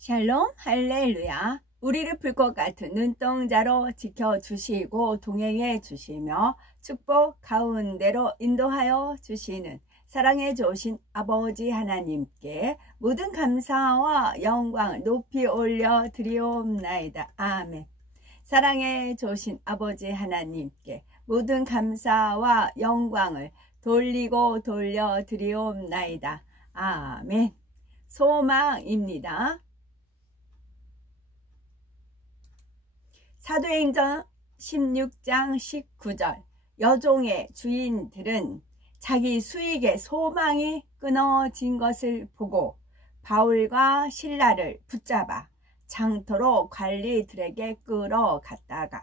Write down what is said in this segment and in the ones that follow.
샬롬 할렐루야. 우리를 불 것 같은 눈동자로 지켜주시고 동행해 주시며 축복 가운데로 인도하여 주시는 사랑해 주신 아버지 하나님께 모든 감사와 영광을 높이 올려 드리옵나이다. 아멘. 사랑해 주신 아버지 하나님께 모든 감사와 영광을 돌리고 돌려 드리옵나이다. 아멘. 소망입니다. 사도행전 16장 19절 여종의 주인들은 자기 수익의 소망이 끊어진 것을 보고 바울과 실라를 붙잡아 장터로 관리들에게 끌어갔다가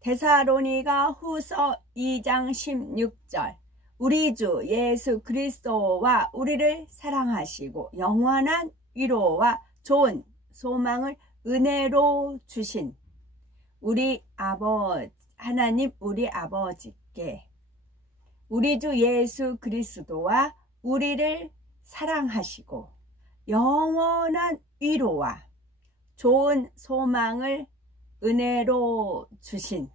데살로니가 후서 2장 16절 우리 주 예수 그리스도와 우리를 사랑하시고 영원한 위로와 좋은 소망을 은혜로 주신 우리 하나님 우리 아버지께 우리 주 예수 그리스도와 우리를 사랑하시고 영원한 위로와 좋은 소망을 은혜로 주신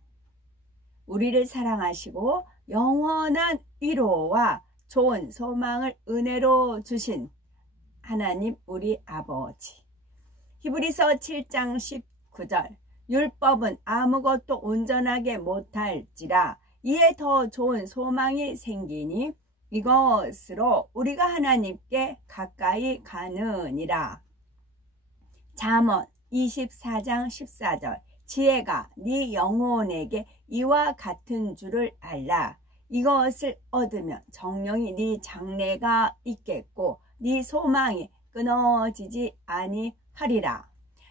우리를 사랑하시고 영원한 위로와 좋은 소망을 은혜로 주신 하나님 우리 아버지. 히브리서 7장 19절 율법은 아무것도 온전하게 못할지라 이에 더 좋은 소망이 생기니 이것으로 우리가 하나님께 가까이 가느니라. 잠언 24장 14절 지혜가 네 영혼에게 이와 같은 줄을 알라. 이것을 얻으면 정령이 네 장래가 있겠고 네 소망이 끊어지지 아니하리라.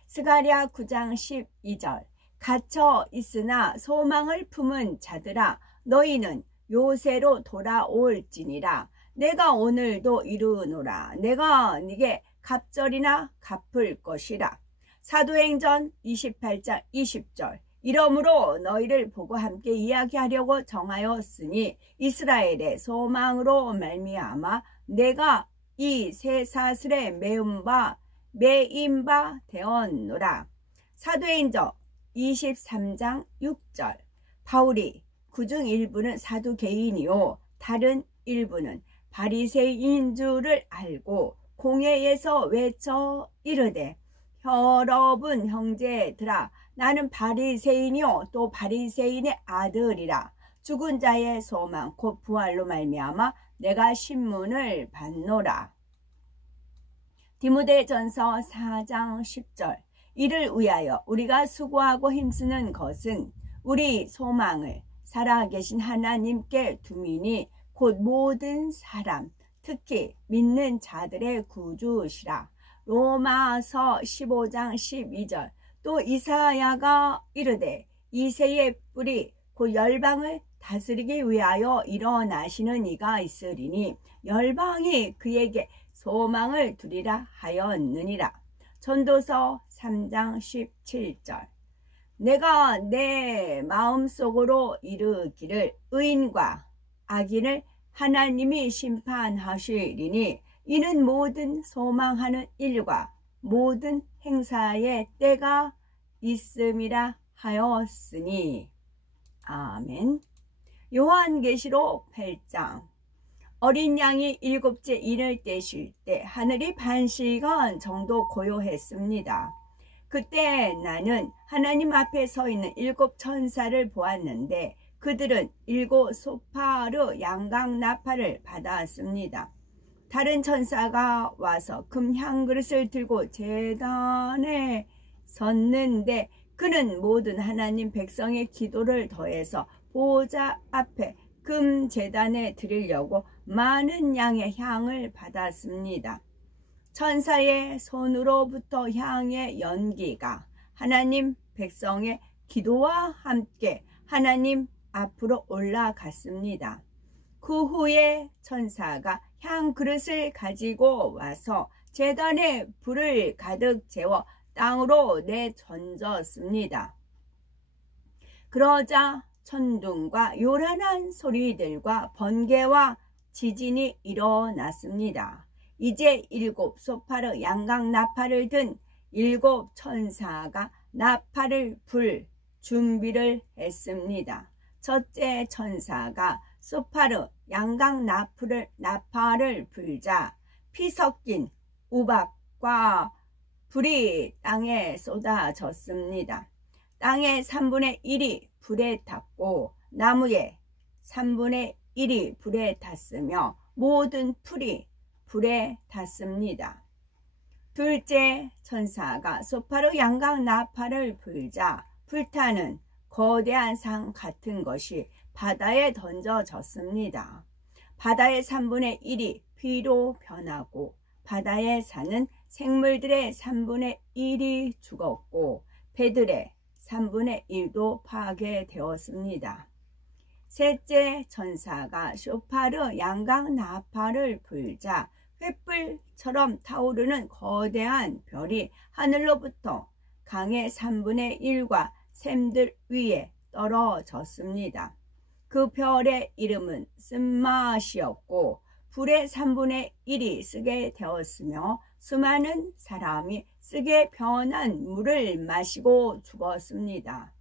스가랴 9장 12절 갇혀 있으나 소망을 품은 자들아 너희는 요새로 돌아올지니라. 내가 오늘도 이르노라. 내가 네게 갑절이나 갚을 것이라. 사도행전 28장 20절 이러므로 너희를 보고 함께 이야기하려고 정하였으니 이스라엘의 소망으로 말미암아 내가 이 새 사슬에 매인 바 되었노라. 사도행전 23장 6절 바울이 그중 일부는 사두개인이요 다른 일부는 바리새인인 줄을 알고 공회에서 외쳐 이르되 여러분 형제들아 나는 바리새인이요 또 바리새인의 아들이라. 죽은 자의 소망 곧 부활로 말미암아 내가 신문을 받노라. 디모데전서 4장 10절 이를 위하여 우리가 수고하고 힘쓰는 것은 우리 소망을 살아계신 하나님께 두미니 곧 모든 사람 특히 믿는 자들의 구주시라. 로마서 15장 12절 또 이사야가 이르되 이새의 뿔이 곧 열방을 다스리기 위하여 일어나시는 이가 있으리니 열방이 그에게 소망을 두리라 하였느니라. 전도서 3장 17절 내가 내 마음속으로 이르기를 의인과 악인을 하나님이 심판하시리니 이는 모든 소망하는 일과 모든 행사의 때가 있음이라 하였으니. 아멘. 요한계시록 8장 어린 양이 7째 인을 떼실 때 하늘이 반 시간 정도 고요했습니다. 그때 나는 하나님 앞에 서 있는 7 천사를 보았는데 그들은 7 소파르 양각 나팔을 받았습니다. 다른 천사가 와서 금 향그릇을 들고 제단에 섰는데 그는 모든 하나님 백성의 기도를 더해서 보좌 앞에 금 제단에 드리려고 많은 양의 향을 받았습니다. 천사의 손으로부터 향의 연기가 하나님 백성의 기도와 함께 하나님 앞으로 올라갔습니다. 그 후에 천사가 향 그릇을 가지고 와서 제단에 불을 가득 재워 땅으로 내던졌습니다. 그러자 천둥과 요란한 소리들과 번개와 지진이 일어났습니다. 이제 7 소파르 양각 나팔을 든 7 천사가 나팔을 불 준비를 했습니다. 첫째 천사가 소파르 양각 나팔을 불자 피 섞인 우박과 불이 땅에 쏟아졌습니다. 땅의 3분의 1이 불에 탔고 나무의 3분의 1이 불에 탔으며 모든 풀이 불에 탔습니다. 둘째 천사가 소파르 양각 나팔을 불자 불타는 거대한 상 같은 것이 바다에 던져졌습니다. 바다의 3분의 1이 피로 변하고 바다에 사는 생물들의 3분의 1이 죽었고 배들의 3분의 1도 파괴되었습니다. 셋째 천사가 쇼파르 양각 나팔을 불자 횃불처럼 타오르는 거대한 별이 하늘로부터 강의 3분의 1과 샘들 위에 떨어졌습니다. 그 별의 이름은 쓴맛이었고 불의 3분의 1이 쓰게 되었으며 수많은 사람이 쓰게 변한 물을 마시고 죽었습니다.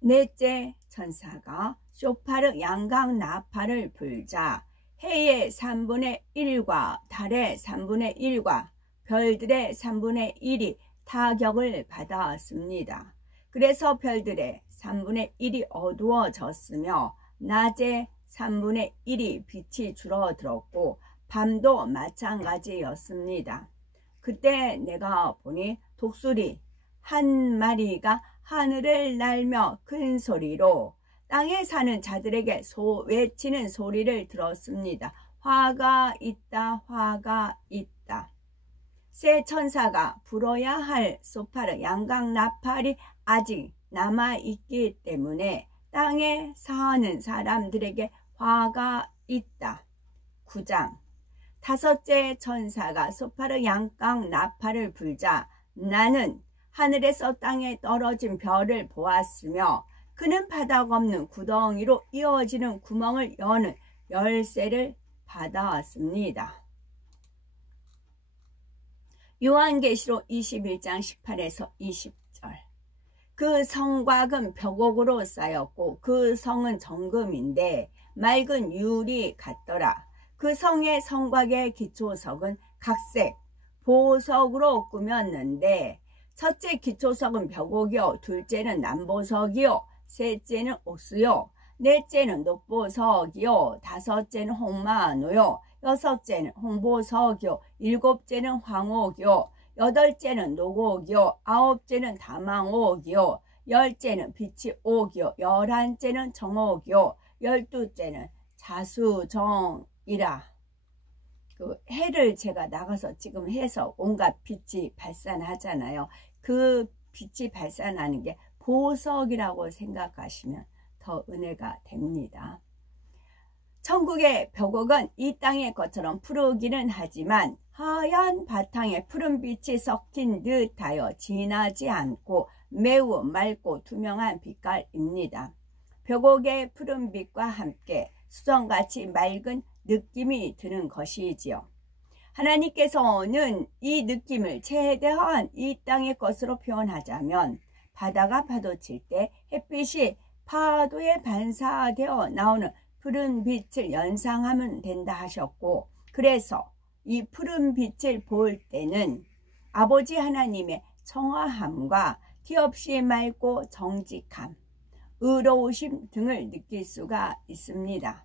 넷째 천사가 쇼파르 양각 나팔을 불자 해의 3분의 1과 달의 3분의 1과 별들의 3분의 1이 타격을 받았습니다. 그래서 별들의 3분의 1이 어두워졌으며 낮에 3분의 1이 빛이 줄어들었고 밤도 마찬가지였습니다. 그때 내가 보니 독수리 한 마리가 하늘을 날며 큰 소리로 땅에 사는 자들에게 외치는 소리를 들었습니다. 화가 있다, 화가 있다. 새 천사가 불어야 할 소파르 양각 나팔이 아직 남아있기 때문에 땅에 사는 사람들에게 화가 있다. 9장 다섯째 천사가 소파르 양각 나팔을 불자 나는 하늘에서 땅에 떨어진 별을 보았으며 그는 바닥 없는 구덩이로 이어지는 구멍을 여는 열쇠를 받아왔습니다. 요한계시록 21장 18에서 20절 그 성곽은 벽옥으로 쌓였고 그 성은 정금인데 맑은 유리 같더라. 그 성의 성곽의 기초석은 각색 보석으로 꾸몄는데 첫째 기초석은 벽옥이요 둘째는 남보석이요 셋째는 옥수요 넷째는 녹보석이요 다섯째는 홍마노요 여섯째는 홍보석이요 일곱째는 황옥이요 여덟째는 녹옥이요 아홉째는 다망옥이요 열째는 비치옥이요 열한째는 정옥이요 열두째는 자수정이라. 그 해를 제가 나가서 지금 해서 온갖 빛이 발산하잖아요. 그 빛이 발산하는 게 보석이라고 생각하시면 더 은혜가 됩니다. 천국의 벽옥은 이 땅의 것처럼 푸르기는 하지만 하얀 바탕에 푸른 빛이 섞인 듯하여 진하지 않고 매우 맑고 투명한 빛깔입니다. 벽옥의 푸른 빛과 함께 수정같이 맑은 느낌이 드는 것이지요. 하나님께서는 이 느낌을 최대한 이 땅의 것으로 표현하자면 바다가 파도칠 때 햇빛이 파도에 반사되어 나오는 푸른 빛을 연상하면 된다 하셨고 그래서 이 푸른 빛을 볼 때는 아버지 하나님의 청아함과 티없이 맑고 정직함, 의로우심 등을 느낄 수가 있습니다.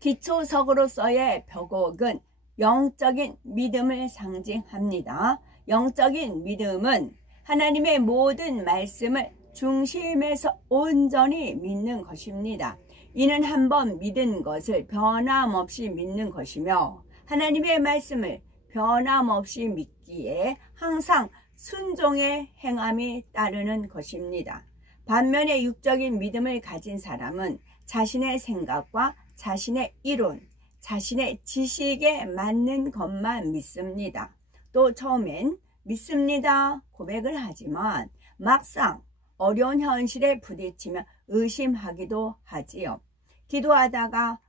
기초석으로서의 벽옥은 영적인 믿음을 상징합니다. 영적인 믿음은 하나님의 모든 말씀을 중심에서 온전히 믿는 것입니다. 이는 한번 믿은 것을 변함없이 믿는 것이며 하나님의 말씀을 변함없이 믿기에 항상 순종의 행함이 따르는 것입니다. 반면에 육적인 믿음을 가진 사람은 자신의 생각과 자신의 이론, 자신의 지식에 맞는 것만 믿습니다. 또 처음엔 믿습니다 고백을 하지만 막상 어려운 현실에 부딪히며 의심하기도 하지요. 기도하다가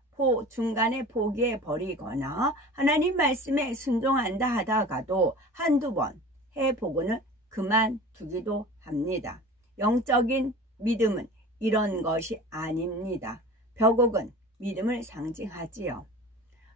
중간에 포기해 버리거나 하나님 말씀에 순종한다 하다가도 한두 번 해보고는 그만두기도 합니다. 영적인 믿음은 이런 것이 아닙니다. 벽옥은 믿음을 상징하지요.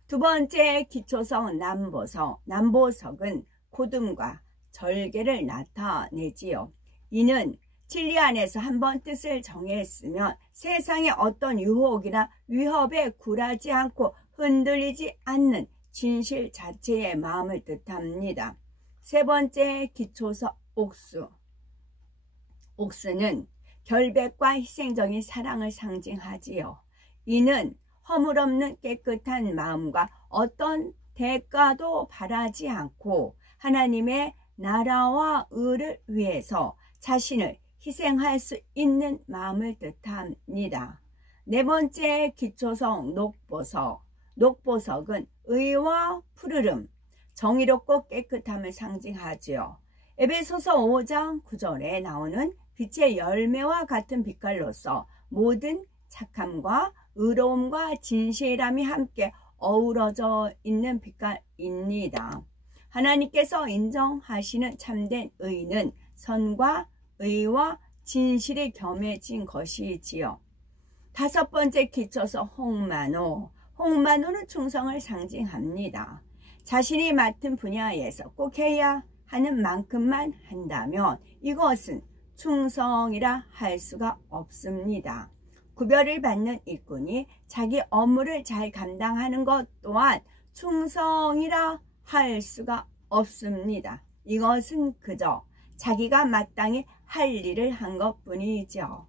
두 번째 기초석 남보석. 남보석은 곧음과 절개를 나타내지요. 이는 진리 안에서 한번 뜻을 정했으면 세상의 어떤 유혹이나 위협에 굴하지 않고 흔들리지 않는 진실 자체의 마음을 뜻합니다. 세 번째 기초석 옥수. 옥수는 결백과 희생적인 사랑을 상징하지요. 이는 허물없는 깨끗한 마음과 어떤 대가도 바라지 않고 하나님의 나라와 의를 위해서 자신을 희생할 수 있는 마음을 뜻합니다. 네 번째 기초석 녹보석. 녹보석은 의와 푸르름, 정의롭고 깨끗함을 상징하지요. 에베소서 5장 9절에 나오는 빛의 열매와 같은 빛깔로서 모든 착함과 의로움과 진실함이 함께 어우러져 있는 빛깔입니다. 하나님께서 인정하시는 참된 의는 선과 의와 진실이 겸해진 것이지요. 다섯 번째 기초석 홍만호. 홍만호는 충성을 상징합니다. 자신이 맡은 분야에서 꼭 해야 하는 만큼만 한다면 이것은 충성이라 할 수가 없습니다. 구별을 받는 일꾼이 자기 업무를 잘 감당하는 것 또한 충성이라 할 수가 없습니다. 이것은 그저 자기가 마땅히 할 일을 한 것뿐이죠.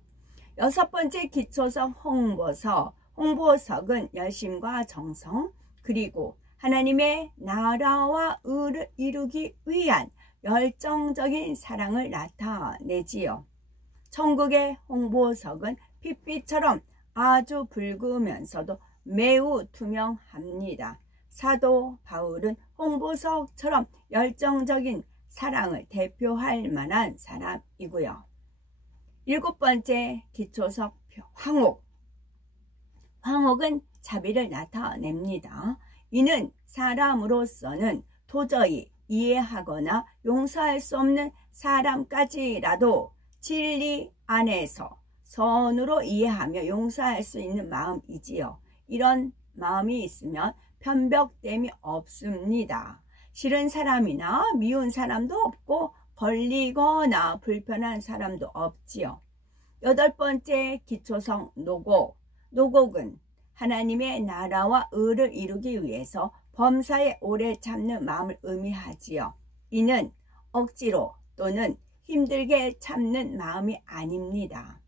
여섯 번째 기초석 홍보석. 홍보석은 열심과 정성 그리고 하나님의 나라와 의를 이루기 위한 열정적인 사랑을 나타내지요. 천국의 홍보석은 핏빛처럼 아주 붉으면서도 매우 투명합니다. 사도 바울은 홍보석처럼 열정적인 사랑을 대표할 만한 사람이고요. 일곱 번째 기초석 황옥. 황옥은 자비를 나타냅니다. 이는 사람으로서는 도저히 이해하거나 용서할 수 없는 사람까지라도 진리 안에서 선으로 이해하며 용서할 수 있는 마음이지요. 이런 마음이 있으면 편벽됨이 없습니다. 싫은 사람이나 미운 사람도 없고 걸리거나 불편한 사람도 없지요. 여덟 번째 기초석 노곡. 노곡은 하나님의 나라와 의를 이루기 위해서 범사에 오래 참는 마음을 의미하지요. 이는 억지로 또는 힘들게 참는 마음이 아닙니다.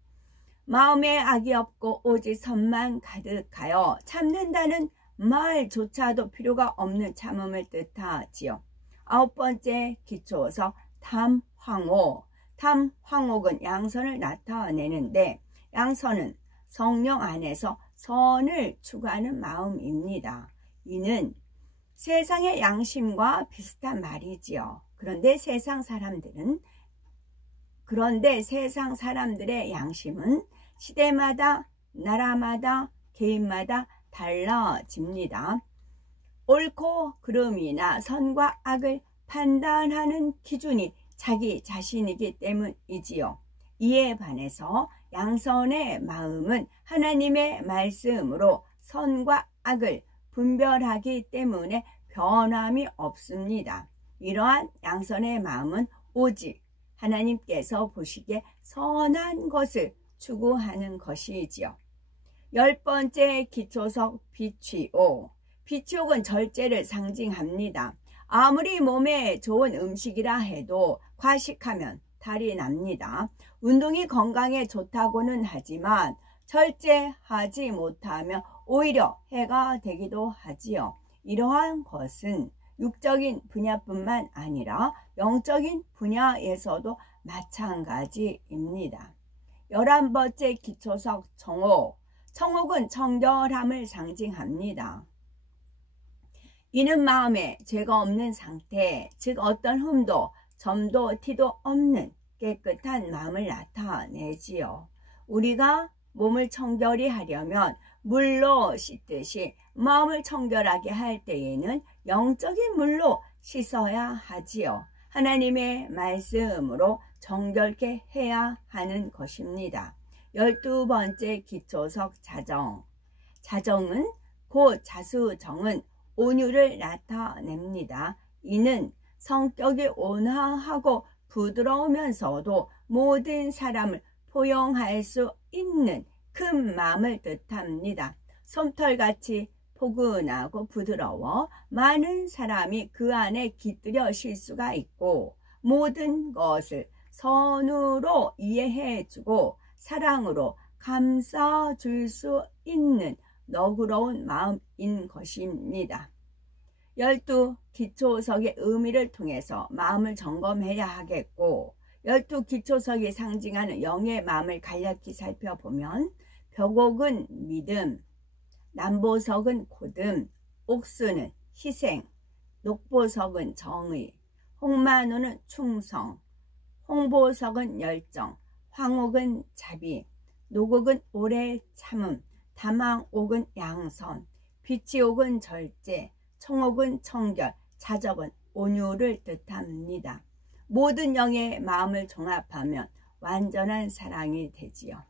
마음에 악이 없고 오직 선만 가득하여 참는다는 말조차도 필요가 없는 참음을 뜻하지요. 아홉 번째 기초석 탐황옥. 탐황옥은 양선을 나타내는데 양선은 성령 안에서 선을 추구하는 마음입니다. 이는 세상의 양심과 비슷한 말이지요. 그런데 세상 사람들의 양심은 시대마다 나라마다 개인마다 달라집니다. 옳고 그름이나 선과 악을 판단하는 기준이 자기 자신이기 때문이지요. 이에 반해서 양선의 마음은 하나님의 말씀으로 선과 악을 분별하기 때문에 변함이 없습니다. 이러한 양선의 마음은 오직 하나님께서 보시기에 선한 것을 추구하는 것이지요. 열 번째 기초석 비취옥. 비취옥은 절제를 상징합니다. 아무리 몸에 좋은 음식이라 해도 과식하면 탈이 납니다. 운동이 건강에 좋다고는 하지만 절제하지 못하면 오히려 해가 되기도 하지요. 이러한 것은 육적인 분야뿐만 아니라 영적인 분야에서도 마찬가지입니다. 11번째 기초석 청옥. 청옥은 청결함을 상징합니다. 이는 마음에 죄가 없는 상태, 즉 어떤 흠도 점도 티도 없는 깨끗한 마음을 나타내지요. 우리가 몸을 청결히 하려면 물로 씻듯이 마음을 청결하게 할 때에는 영적인 물로 씻어야 하지요. 하나님의 말씀으로 정결케 해야 하는 것입니다. 12번째 기초석 자정. 자정은 곧 자수정은 온유를 나타냅니다. 이는 성격이 온화하고 부드러우면서도 모든 사람을 포용할 수 있는 큰 마음을 뜻합니다. 솜털같이 포근하고 부드러워 많은 사람이 그 안에 깃들여 쉴 수가 있고 모든 것을 선으로 이해해주고 사랑으로 감싸줄 수 있는 너그러운 마음인 것입니다. 12 기초석의 의미를 통해서 마음을 점검해야 하겠고 12 기초석이 상징하는 영의 마음을 간략히 살펴보면 벽옥은 믿음, 남보석은 곧음, 옥수는 희생, 녹보석은 정의, 홍만호는 충성, 홍보석은 열정, 황옥은 자비, 노곡은 오래 참음, 담황옥은 양선, 비치옥은 절제, 청옥은 청결, 자적은 온유를 뜻합니다. 모든 영의 마음을 종합하면 완전한 사랑이 되지요.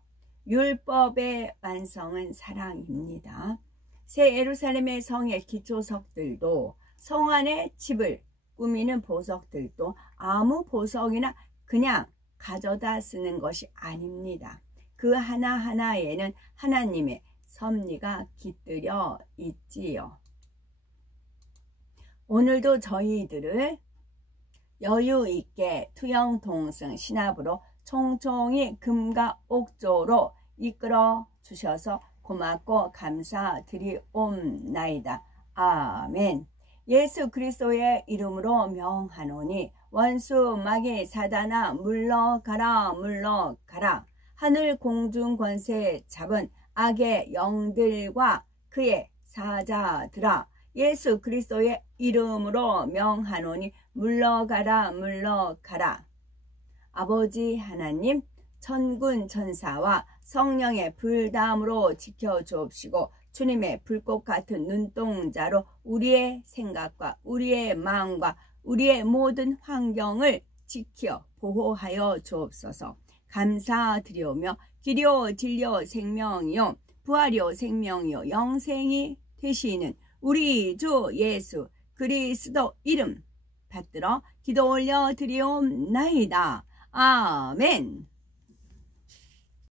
율법의 완성은 사랑입니다. 새 예루살렘의 성의 기초석들도 성 안의 집을 꾸미는 보석들도 아무 보석이나 그냥 가져다 쓰는 것이 아닙니다. 그 하나하나에는 하나님의 섭리가 깃들여 있지요. 오늘도 저희들을 여유 있게 투영 동승 신압으로 총총히 금과 옥조로 이끌어 주셔서 고맙고 감사드리옵나이다. 아멘. 예수 그리스도의 이름으로 명하노니 원수 마귀 사단아 물러가라 물러가라. 하늘 공중 권세 잡은 악의 영들과 그의 사자들아 예수 그리스도의 이름으로 명하노니 물러가라 물러가라. 아버지 하나님 천군 천사와 성령의 불담으로 지켜주옵시고 주님의 불꽃 같은 눈동자로 우리의 생각과 우리의 마음과 우리의 모든 환경을 지켜 보호하여 주옵소서. 감사드리오며 길이요 진리요 생명이요 부활이요 생명이요 영생이 되시는 우리 주 예수 그리스도 이름 받들어 기도 올려 드리옵나이다. 아멘.